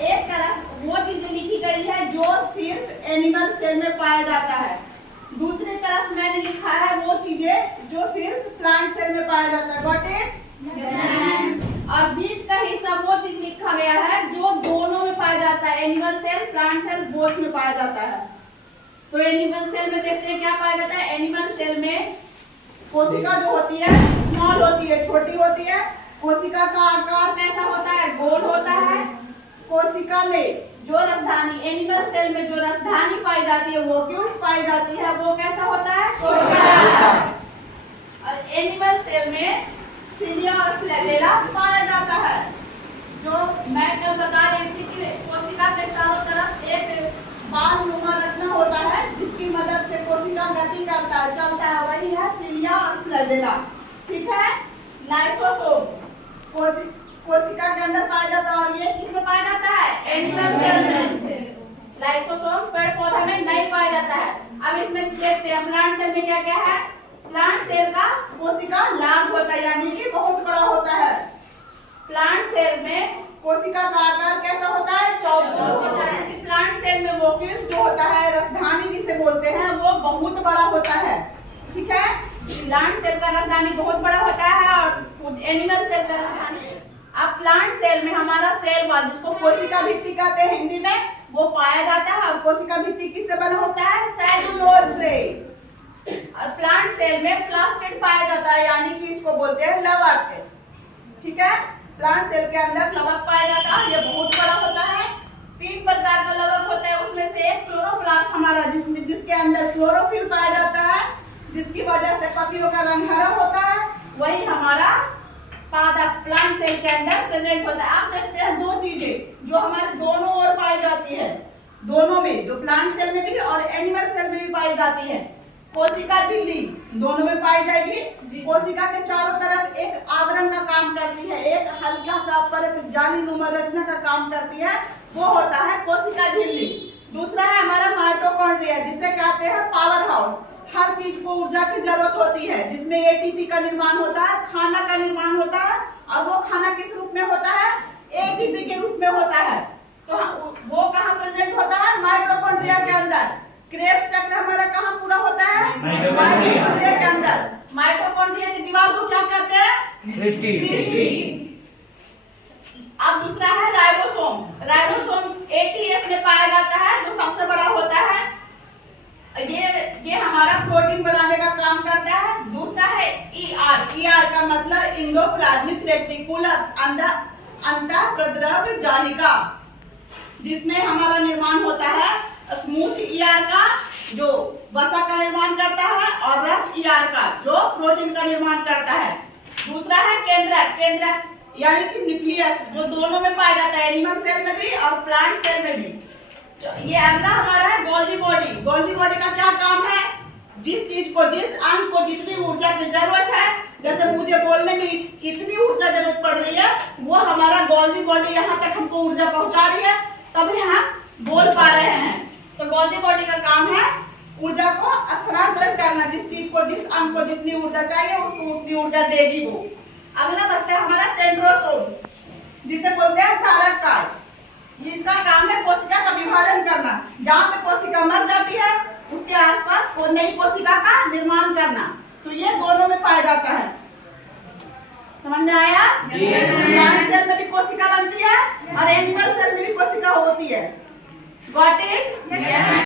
एक तरफ वो चीजें लिखी गई है जो सिर्फ एनिमल सेल में पाया जाता है, दूसरी तरफ मैंने लिखा है वो चीजें जो सिर्फ प्लांट सेल में पाया जाता है। Got it? और बीच का हिस्सा वो चीज लिखा गया है जो दोनों में पाया जाता है, animal cell plant cell both में पाया जाता है। तो एनिमल सेल में देखते हैं क्या पाया जाता है। एनिमल सेल में कोशिका जो होती है स्मॉल होती है, छोटी होती है। कोशिका का आकार कैसा होता है? गोल होता है। कोशिका में जो राजधानी, एनिमल सेल में जो राजधानी पाई जाती है, वोक्यूल्स पाई जाती है, वो कैसा होता है? छोटा होता है। और एनिमल सेल में सिलिया और फ्लैगेला पाया जाता है। जो मैं कल बता रही थी कि कोशिका के चारों तरफ एक बाल नुमा रचना होता है जिसकी मदद से कोशिका गति करता है, चलता है, वही है सिलिया और फ्लैगेला। ठीक है। लाइसोसोम कोशिका के अंदर पाया जाता है और ये किसमें पाया जाता है? एनिमल सेल में। लाइसोसोम पेड़ पौधा में नहीं पाया जाता है। अब इसमें देखते हैं प्लांट सेल में क्या क्या है। प्लांट सेल का कोशिका लार्ज होता है, यानी कि बहुत बड़ा होता है। प्लांट सेल में कोशिका का आकार कैसा होता है? चौकोर होता है। प्लांट सेल में वोक्यूल्स जो होता है, राजधानी जिसे बोलते हैं, वो बहुत बड़ा होता है। ठीक है। प्लांट सेल का राजधानी बहुत बड़ा होता है और एनिमल सेल का राजधानी। अब प्लांट सेल में हमारा सेल वॉल, जिसको कोशिका भित्ति कहते हैं हिंदी में, वो पाया जाता है। और कोशिका भित्ति किससे बना होता है? सेलुलोज से। और प्लांट सेल में प्लास्टिड पाया जाता है, यानी कि इसको बोलते हैं लवक। ठीक है। प्लांट सेल के अंदर लवक पाया जाता है, ये बहुत बड़ा होता है। 3 प्रकार का लवक होता है, उसमें से एक क्लोरोप्लास्ट हमारा जिसके अंदर क्लोरोफिल पाया जाता है, जिसकी वजह से पत्तियों का रंग हरा होता है, वही हमारा पादप प्लांट सेल के अंदर प्रेजेंट होता है। आप देखते हैं दो चीजें जो हमारे दोनों ओर पाई जाती है, दोनों में, जो प्लांट सेल में भी और एनिमल सेल में भी पाई जाती है। कोशिका झिल्ली दोनों में पाई जाएगी। कोशिका के चारों तरफ एक आवरण का काम करती है, एक हल्का सा परत जालीनुमा रचना का काम करती है, वो होता है कोशिका झिल्ली। दूसरा है हमारा माइटोकॉन्ड्रिया, जिसे कहते हैं पावर हाउस। हर चीज को ऊर्जा की जरूरत होती है, जिसमें एटीपी का निर्माण होता है, खाना का निर्माण होता है। और वो खाना किस रूप में होता है? एटीपी के रूप में होता है। तो वो कहाँ प्रेजेंट होता है? माइटोकॉन्ड्रिया के अंदर। क्रेब्स चक्र हमारा कहाँ पूरा होता है? माइटोकॉन्ड्रिया के अंदर। माइटोकॉन्ड्रिया की दीवार को क्या कहते हैं? क्रिस्टी। अब दूसरा है राइबोसोम। राइबोसोम एटीएस में पाया जाता है, जो सबसे बड़ा होता है। ये हमारा प्रोटीन बनाने का काम करता है। दूसरा है ईआर। ईआर का मतलब इंडोप्लाज्मिक रेटिकुलम, अंतःप्रद्रव्य जालिका, जिसमें हमारा निर्माण होता है स्मूथ ईआर का, जो वसा का निर्माण करता है, और रफ ईआर का, जो प्रोटीन का निर्माण करता है। दूसरा है केंद्रक। केंद्रक यानी कि न्यूक्लियस, जो दोनों में पाया जाता है, एनिमल सेल में भी और प्लांट सेल में भी। ये अगला हमारा है गोल्गी बॉडी। गोल्गी बॉडी का क्या काम है? जिस चीज को, जिस अंग को जितनी ऊर्जा की जरूरत है, जैसे मुझे बोलने में कितनी ऊर्जा जरूरत पड़ रही है, वो हमारा गोल्गी बॉडी यहाँ तक हमको ऊर्जा पहुंचा रही है, तभी हम बोल पा रहे हैं। तो गोल्गी बॉडी का काम है ऊर्जा को स्थानांतरण करना, जिस चीज को, जिस अंग को जितनी ऊर्जा चाहिए उसको उतनी ऊर्जा देगी वो। अगला बचता है हमारा सेंट्रोसोम, जिसे बोलते हैं धारक काल। इसका काम है कोशिका का विभाजन करना। जहाँ पे कोशिका मर जाती है उसके आसपास को नई कोशिका का निर्माण करना। तो ये दोनों में पाया जाता है। समझ में आया? प्लांट सेल में भी कोशिका बनती है और एनिमल सेल में भी कोशिका होती है। Got it?